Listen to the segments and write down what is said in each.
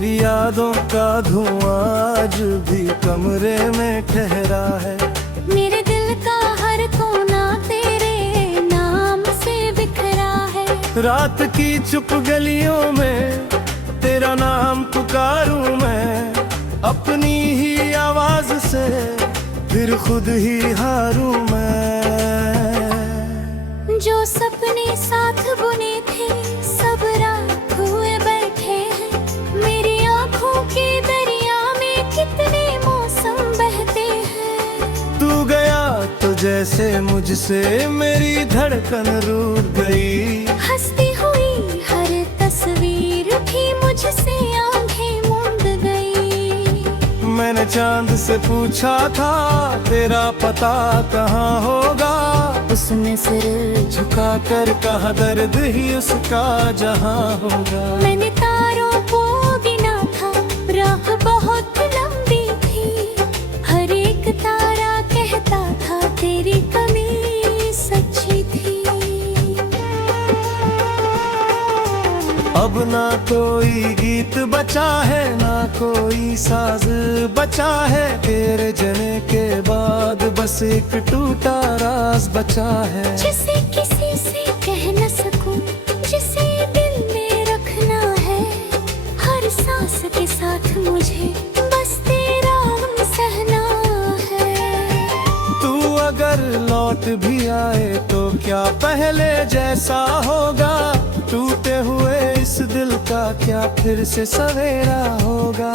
तेरी यादों का धुआं आज भी कमरे में ठहरा है। मेरे दिल का हर कोना तेरे नाम से बिखरा है। रात की चुप गलियों में तेरा नाम पुकारूं मैं, अपनी ही आवाज से फिर खुद ही हारूं मैं। जो सपने साथ बुने थे सब रात हुए बैठे हैं। मेरी आंखों के दरिया में कितने मौसम बहते हैं। तू गया तो जैसे मुझसे मेरी धड़कन रूठ गई। हंसती हुई हर तस्वीर भी मुझसे आंखें मूंद गई। मैंने चांद से पूछा था तेरा पता कहाँ होगा, उसने सिर झुका कर कहा दर्द ही उसका जहाँ होगा। मैंने तारों को गिना था, राह बहुत लंबी थी। हर एक तारा कहता था तेरी कमी सच्ची थी। अब ना कोई गीत बचा है ना कोई साज बचा है, तेरे जने के बाद बस एक टूटा राज बचा है। जिसे किसी से कह न सकूं, जिसे दिल में रखना है। हर सांस के साथ मुझे बस तेरा सहना है। तू अगर लौट भी आए तो क्या पहले जैसा होगा, टूटे हुए इस दिल का क्या फिर से सवेरा होगा।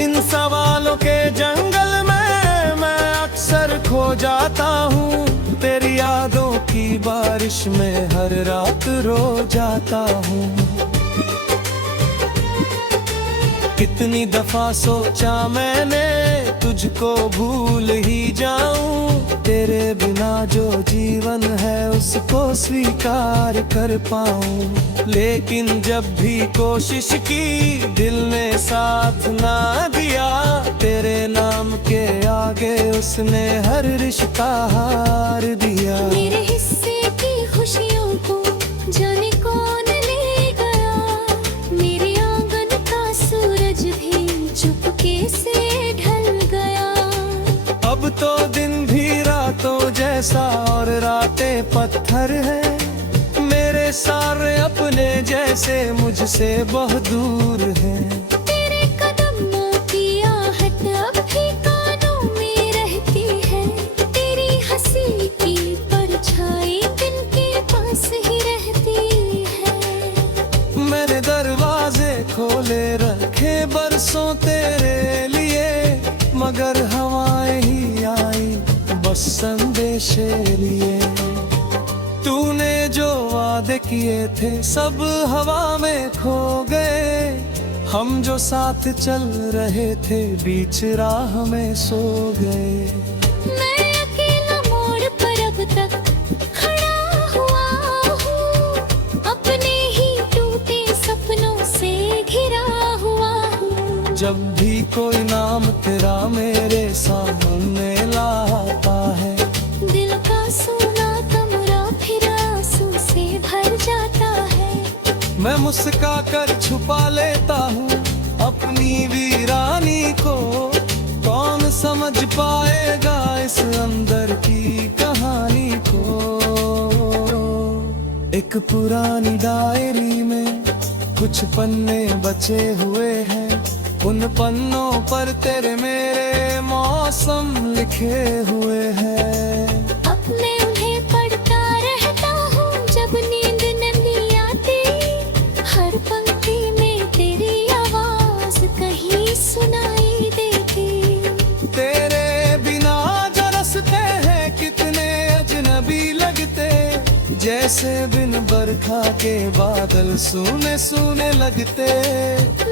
इन सवालों के जंगल में मैं अक्सर खो जाता हूँ, तेरी यादों की बारिश में हर रात रो जाता हूँ। कितनी दफा सोचा मैंने तुझको भूल ही जाऊं, तेरे बिना जो जीवन है उसको स्वीकार कर पाऊं। लेकिन जब भी कोशिश की दिल ने साथ ना दिया, तेरे नाम के आगे उसने हर रिश्ता हार दिया। मेरे हिस्से की खुशियों को जाने कौन ले गया। मेरे आंगन का सूरज भी चुपके से ढल गया। अब तो दिन भी रातों जैसा और रातें पत्थर है, मेरे सारे अपने जैसे मुझसे बहुत दूर हैं। तेरे कदमों की आहट अब भी कानों में रहती है। तेरी हंसी की परछाई दिन के पास ही रहती है। मैंने दरवाजे खोले रखे बरसों तेरे लिए, मगर हवाएं ही आई बस संदेशे लिए। तूने जो वादे किए थे सब हवा में खो गए, हम जो साथ चल रहे थे बीच राह में सो गए। मैं अकेला मोड़ पर अब तक खड़ा हुआ हूँ, अपने ही टूटे सपनों से घिरा हुआ हूँ। जब भी कोई नाम तेरा मेरे सामने लाता है, दिल का सोना कमरा फिर आंसू से भर जाता है। मैं मुस्का कर छुपा लेता हूँ अपनी वीरानी को। कौन समझ पाएगा इस अंदर की कहानी को। एक पुरानी डायरी में कुछ पन्ने बचे हुए हैं, उन पन्नों पर तेरे मेरे मौसम लिखे हुए हैं। अब मैं उन्हें पढ़ता रहता हूँ जब नींद नहीं आती। हर पंक्ति में तेरी आवाज कहीं सुनाई देती। तेरे बिना जो रस्ते हैं कितने अजनबी लगते, जैसे बिन बरखा के बादल सूने सूने लगते।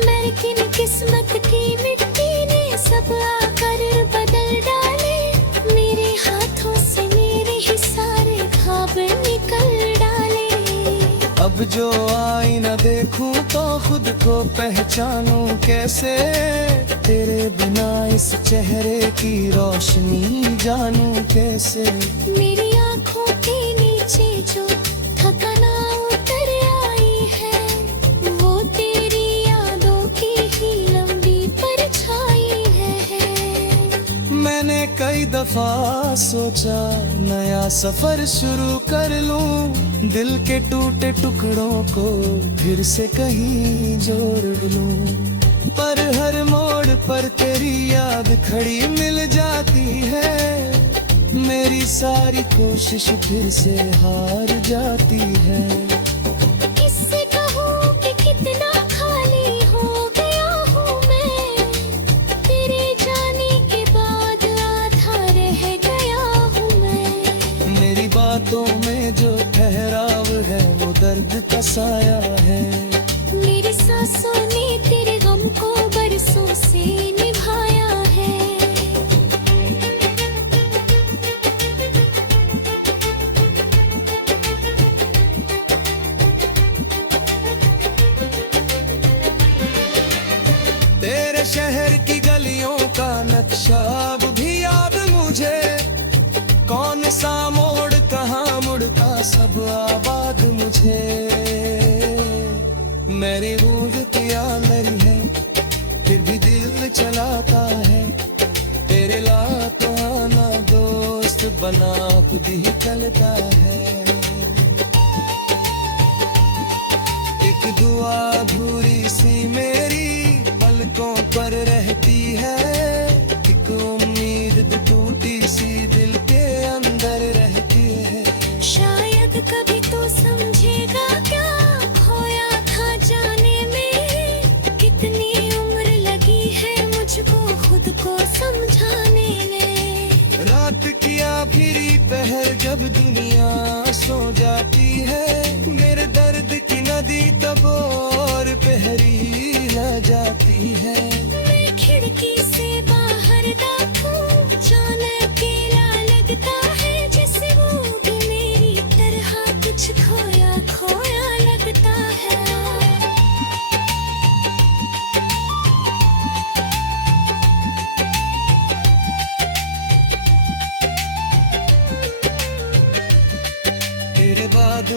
लेकिन किस्मत की मिट्टी ने सब आकर बदल डाले। मेरे हाथों से मेरे ही सारे ख्वाब निकल डाले। अब जो आईना देखूं तो खुद को पहचानूं कैसे, तेरे बिना इस चेहरे की रोशनी जानूं कैसे। मेरी आंखों के नीचे जो थकाना उतर आई है, वो तेरी यादों की दफा सोचा नया सफर शुरू कर लूं, दिल के टूटे टुकड़ों को फिर से कहीं जोड़ लूं। पर हर मोड़ पर तेरी याद खड़ी मिल जाती है, मेरी सारी कोशिश फिर से हार जाती है। किससे कहूँ कि कितना खाली हो गया हूँ मैं, तेरे जाने के बाद आधा रह गया हूँ मैं। मेरी बातों में जो ठहराव है वो दर्द का साया है। मेरी सांसों ने तेरे गम को बरसों से निभाया है। तेरे शहर की गलियों का नक्शा अब भी याद मुझे, कौन सा मोड़ कहाँ मुड़ता सब आबाद मुझे। मेरी रूह पिया नरी है फिर भी दिल चलाता है, तेरे लाख आना दोस्त बना खुद ही चलता है। एक दुआ अधूरी सी मेरी पलकों पर रहती है, एक उम्मीद टूटी सी दिल के अंदर रहती है। शायद कभी तो समझेगा क्या खोया था जाने में, कितनी उम्र लगी है मुझको खुद को समझाने में। रात की आखिरी पहर जब दुनिया सो जाती है, मेरे दर्द की नदी तब और पहरी रह जाती है। मैं खिड़की से बाहर देखूं, जान अकेला लगता है, जैसे वो भी मेरी तरह कुछ खोया खोया लगता है। तेरे बाद